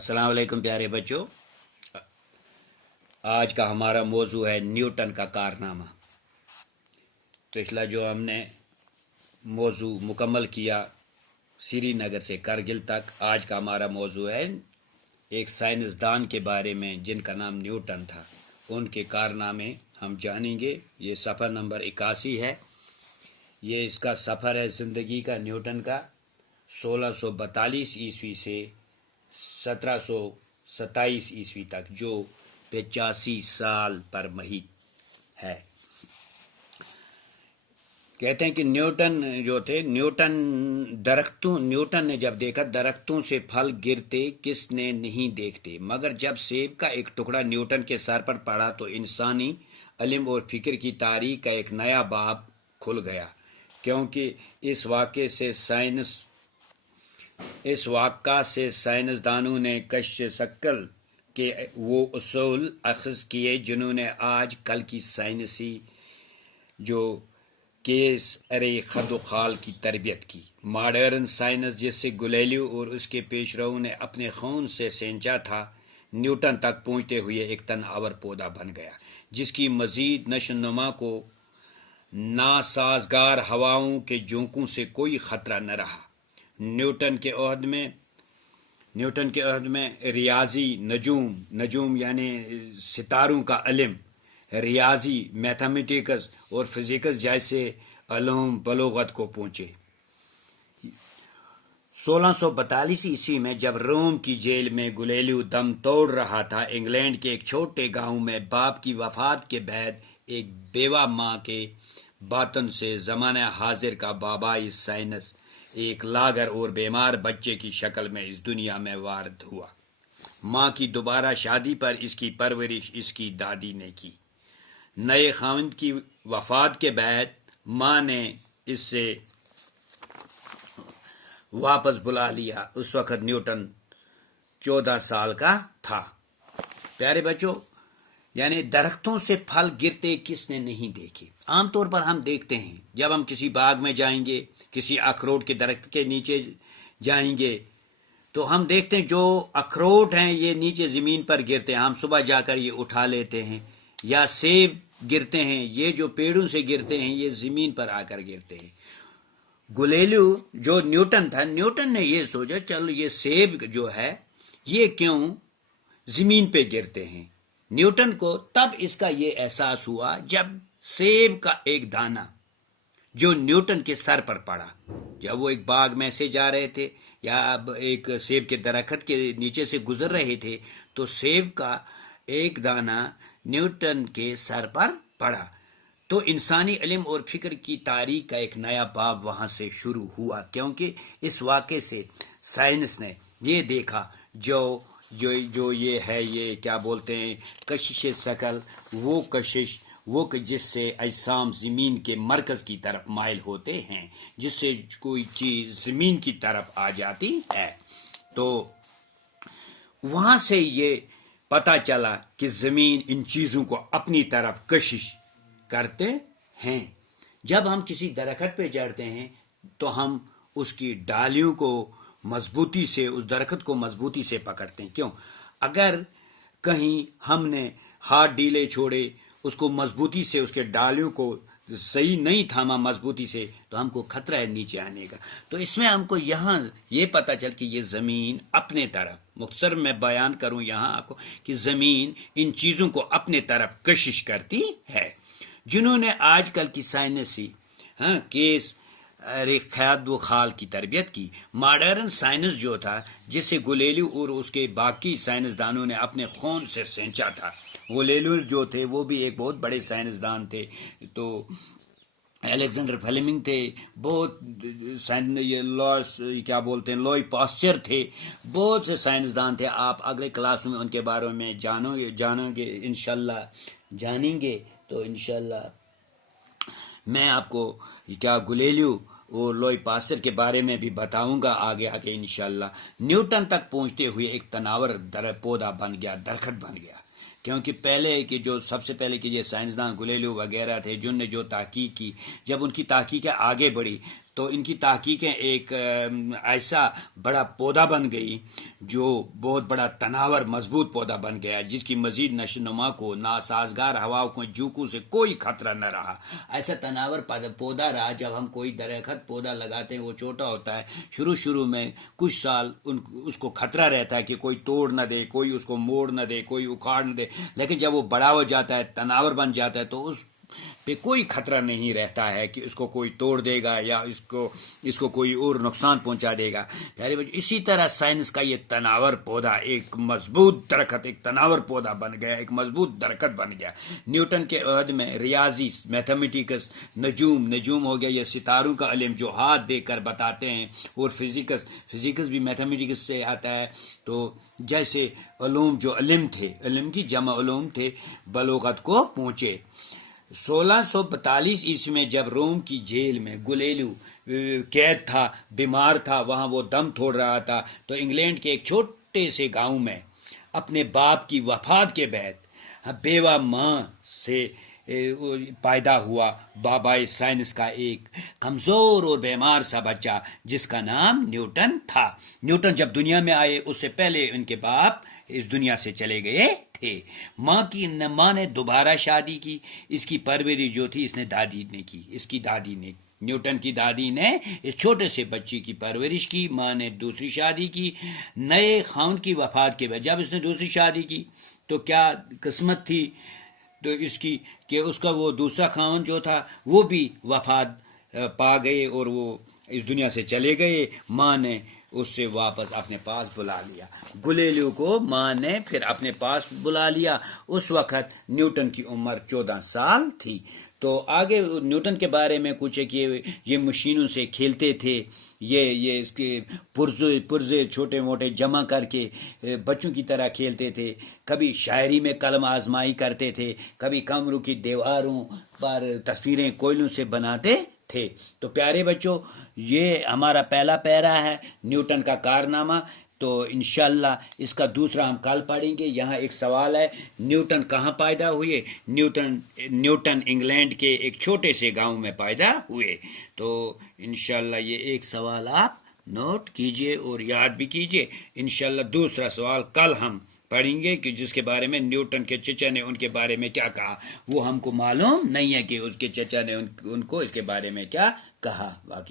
अस्सलाम वालेकुम प्यारे बच्चों। आज का हमारा मौजू है न्यूटन का कारनामा। पिछला जो हमने मौजू मुकम्मल किया श्रीनगर से करगिल तक, आज का हमारा मौजू है एक साइंसदान के बारे में जिनका नाम न्यूटन था। उनके कारनामे हम जानेंगे। ये सफ़र नंबर 81 है। ये इसका सफ़र है ज़िंदगी का न्यूटन का 1642 ईस्वी से 1727 ईस्वी तक, जो 85 साल पर मही है। कहते हैं कि न्यूटन जो थे, न्यूटन ने जब देखा दरख्तों से फल गिरते किसने नहीं देखते, मगर जब सेब का एक टुकड़ा न्यूटन के सर पर पड़ा तो इंसानी इल्म और फिक्र की तारीख का एक नया बाब खुल गया। क्योंकि इस वाक़ा से साइंसदानों ने कश्फ शक्ल के वो उसूल अख़ज़ किए जिन्होंने आज कल की साइंसी जो केस अरे खद खाल की तरबियत की। मॉडर्न साइंस जिससे गैलीलियो और उसके पेशरों ने अपने खून से सेंचा था, न्यूटन तक पहुँचते हुए एक तनावर पौधा बन गया जिसकी मज़ीद नशोनुमा को नासाजगार हवाओं के झोंकों से कोई ख़तरा न रहा। न्यूटन के अहद में रियाजी नजूम यानी सितारों का इल्म, रियाजी मैथमेटिक्स और फिजिक्स जैसे इल्म बलोगत को पहुँचे। 1642 ईस्वी में जब रोम की जेल में गैलीलियो दम तोड़ रहा था, इंग्लैंड के एक छोटे गांव में बाप की वफात के बाद एक बेवा माँ के बातन से ज़माना हाजिर का बाबाई साइंस एक लागर और बीमार बच्चे की शक्ल में इस दुनिया में वारद हुआ। माँ की दोबारा शादी पर इसकी परवरिश इसकी दादी ने की। नए खाविंद की वफात के बाद माँ ने इससे वापस बुला लिया। उस वक़्त न्यूटन 14 साल का था। प्यारे बच्चों, यानी दरख्तों से फल गिरते किसने नहीं देखे। आमतौर पर हम देखते हैं जब हम किसी बाग में जाएंगे, किसी अखरोट के दरख्त के नीचे जाएंगे, तो हम देखते हैं जो अखरोट हैं ये नीचे ज़मीन पर गिरते हैं, हम सुबह जाकर ये उठा लेते हैं। या सेब गिरते हैं, ये जो पेड़ों से गिरते हैं ये ज़मीन पर आकर गिरते हैं। गैलीलियो जो न्यूटन था, न्यूटन ने ये सोचा चलो ये सेब जो है ये क्यों ज़मीन पे गिरते हैं। न्यूटन को तब इसका ये एहसास हुआ जब सेब का एक दाना जो न्यूटन के सर पर पड़ा। जब वो एक बाग में से जा रहे थे या एक सेब के दरख्त के नीचे से गुजर रहे थे, तो सेब का एक दाना न्यूटन के सर पर पड़ा। तो इंसानी इल्म और फिक्र की तारीख का एक नया बाब वहाँ से शुरू हुआ। क्योंकि इस वाक़े से साइंस ने ये देखा जो ये है, ये क्या बोलते हैं, कशिश शकल, वो कशिश वो जिससे अजसाम ज़मीन के मरकज़ की तरफ माइल होते हैं, जिससे कोई चीज़ ज़मीन की तरफ आ जाती है। तो वहाँ से ये पता चला कि ज़मीन इन चीज़ों को अपनी तरफ कशिश करते हैं। जब हम किसी दरख्त पे चढ़ते हैं तो हम उसकी डालियों को मजबूती से, उस दरख्त को मजबूती से पकड़ते हैं। क्यों? अगर कहीं हमने हाथ ढीले छोड़े, उसको मजबूती से, उसके डालियों को सही नहीं थामा मजबूती से, तो हमको खतरा है नीचे आने का। तो इसमें हमको यहाँ ये पता चल कि ये ज़मीन अपने तरफ, मुख्तसर मैं बयान करूँ यहाँ आपको कि ज़मीन इन चीज़ों को अपने तरफ कशिश करती है। जिन्होंने आजकल की साइंसी केस अरे खयाद व खाल की तरबियत की, मॉडर्न साइंस जो था जिसे गैलीलियो और उसके बाकी साइंसदानों ने अपने खून से सेंचा था। गैलीलियो जो थे वो भी एक बहुत बड़े साइंसदान थे। तो अलेक्जेंडर फ्लेमिंग थे, बहुत क्या बोलते हैं, लॉय पास्चर थे, बहुत से साइंसदान थे। आप अगले क्लास में उनके बारे में जानोगे इंशाल्लाह, जानेंगे। तो इंशाल्लाह मैं आपको क्या गैलीलियो और लॉय पास्चर के बारे में भी बताऊंगा आगे इंशाल्लाह। न्यूटन तक पहुंचते हुए एक तनावर पौधा बन गया, दरख्त बन गया। क्योंकि पहले के जो सबसे पहले के ये साइंसदान गैलीलियो वगैरह थे जिनने जो तहकीक की, जब उनकी तहकीक आगे बढ़ी تو ان کی تحقیقیں ایک ایسا بڑا پودا بن گئی جو بہت بڑا تناور مضبوط پودا بن گیا، جس کی مزید نشو نما کو ناسازگار ہواؤں کو جھونکوں سے کوئی خطرہ نہ رہا۔ ایسا تناور پودا رہا، جب ہم کوئی درخت پودا لگاتے ہیں وہ چھوٹا ہوتا ہے، شروع میں کچھ سال اس کو خطرہ رہتا ہے کہ کوئی توڑ نہ دے، کوئی اس کو موڑ نہ دے، کوئی اکھاڑ نہ دے، لیکن جب وہ بڑا ہو جاتا ہے، تناور بن جاتا ہے، تو اس پہ کوئی خطرہ نہیں رہتا ہے کہ اس کو کوئی توڑ دے گا یا اس کو کوئی اور نقصان پہنچا دے گا۔ پیارے بچوں، اسی طرح سائنس کا یہ تناور پودا ایک مضبوط درخت، ایک تناور پودا بن گیا، ایک مضبوط درخت بن گیا۔ نیوٹن کے عہد میں ریاضی، میتھمیٹکس، نجوم ہو گیا، یہ ستاروں کا علم جو ہاتھ دے کر بتاتے ہیں، اور فزکس بھی میتھمیٹکس سے آتا ہے۔ تو جیسے علوم جو علم تھے، علم کی جمع علوم تھے، بلوغت کو پہنچے۔ 1642 عیسوی میں جب روم کی جیل میں گلیلیو قید تھا، بیمار تھا، وہاں وہ دم توڑ رہا تھا، تو انگلینڈ کے ایک چھوٹے سے گاؤں میں اپنے باپ کی وفات کے بعد بیوہ ماں سے پیدا ہوا بابائے سائنس کا ایک کمزور اور بیمار سا بچہ، جس کا نام نیوٹن تھا۔ نیوٹن جب دنیا میں آئے، اس سے پہلے ان کے باپ اس دنیا سے چلے گئے تھے۔ ماں نے دوبارہ شادی کی، اس کی پرورش جو تھی اس کی دادی نے نیوٹن کی دادی نے اس چھوٹے سے بچے کی پرورش کی۔ ماں نے دوسری شادی کی، نئے خاوند کی وفات کے بعد جب اس نے دوسری شادی کی تو کیا قسمت تھی تو اس کی کہ اس کا وہ دوسرا خاوند جو تھا وہ بھی وفات پا گئے اور وہ اس دنیا سے چلے گئے۔ ماں نے اس سے واپس اپنے پاس بلا لیا، گلیلیو کو ماں نے پھر اپنے پاس بلا لیا۔ اس وقت نیوٹن کی عمر 14 سال تھی۔ تو آگے نیوٹن کے بارے میں کچھ ہے کہ یہ مشینوں سے کھیلتے تھے، یہ اس کے پرزے چھوٹے موٹے جمع کر کے بچوں کی طرح کھیلتے تھے، کبھی شاعری میں قلم آزمائی کرتے تھے، کبھی کمروں کی دیواروں پر تصویریں کوئلوں سے بناتے تھے۔ تو پیارے بچوں، یہ ہمارا پہلا پیرا ہے نیوٹن کا کارنامہ۔ تو انشاءاللہ اس کا دوسرا ہم کل پڑھیں گے۔ یہاں ایک سوال ہے، نیوٹن کہاں پیدا ہوئے؟ نیوٹن انگلینڈ کے ایک چھوٹے سے گاؤں میں پیدا ہوئے۔ تو انشاءاللہ یہ ایک سوال آپ نوٹ کیجئے اور یاد بھی کیجئے۔ انشاءاللہ دوسرا سوال کل ہم پڑھیں گے کہ جس کے بارے میں نیوٹن کے چچا نے ان کے بارے میں کیا کہا۔ وہ ہم کو معلوم نہیں ہے کہ اس کے چچا نے ان کو اس کے بارے میں کیا کہا۔ باقی